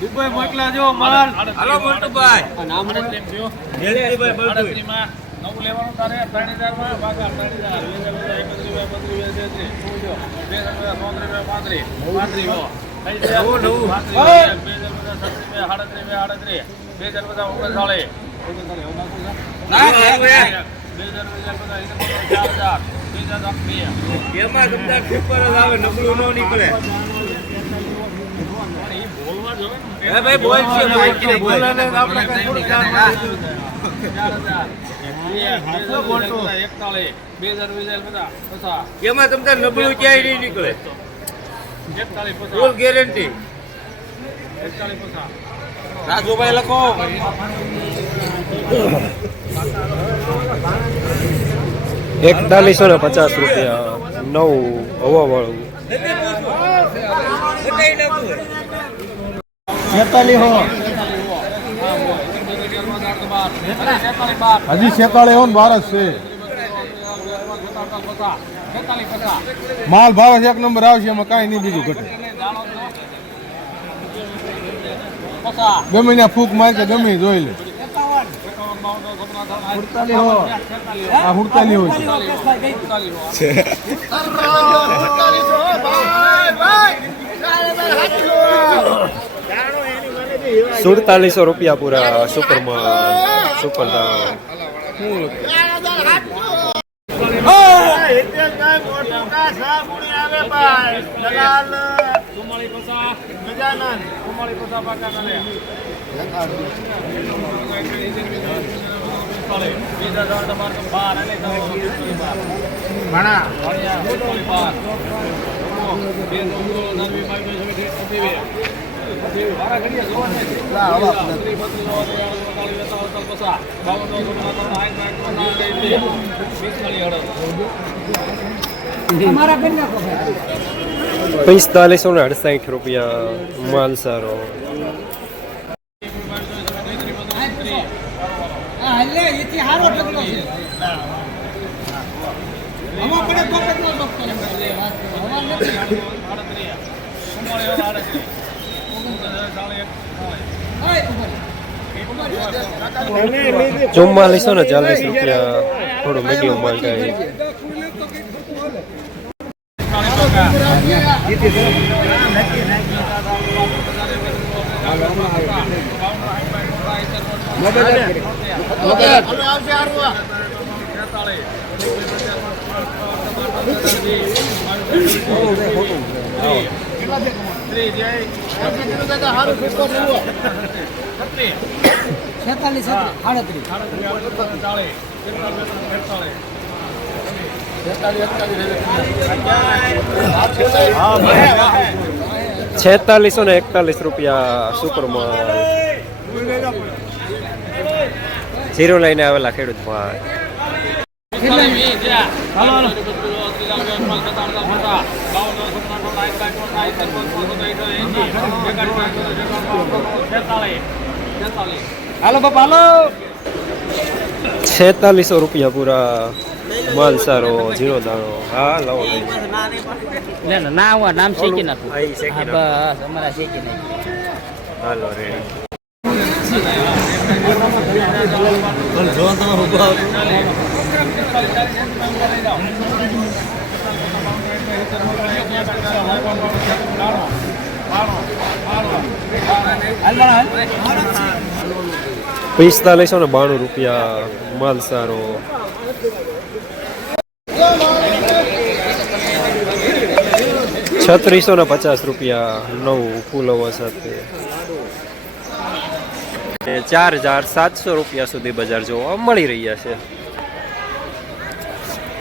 Dubai મોકલા જો માલ. હાલો મોટુભાઈ. નામ જયંતિભાઈ બળદુઈ. નવું લેવાનું તારે 3000 માં વાગા એમાં તમને પેપર જ આવે, નબળું ન નીકળે. ભાઈ બોલ છે, બોલાને આપણે કઈ થોડું કામ એમાં તમને નબળું ક્યાંય નહીં નીકળે. Full guarantee. રાજુભાઈ લખો. ₹4150 નવું હવા વાળું. 46 હજી 46 હો ને 12 છે. માલ ભાવ એક નંબર આવશે, એમાં કાંઈ નહીં બીજું ઘટે. ગમે ફૂક માર કે ગમે જોઈ લે. 48 હો. આ 48 હોય છે. ₹4700 પૂરા સુપરમાં. સુપર દામ. ₹4568 માલ સારો. ₹4440 થોડું મીડિયમ માલ થાય. ₹4641 સુપરમાં. જીરો લઈને આવેલા ખેડૂત ભાઈ. હાલો બાપા હાલો. ₹4600 પૂરા માલ સારો. જીરો દાણો. હા લાવો ના હું નામ શેકી નાખું. બસ અમારા શેકી નાખી. હાલો રેડી. ₹4592 માલ સારો. ₹3650 નવું ફૂલ હવા સાથે. ₹4700 સુધી બજાર જોવા મળી રહ્યા છે.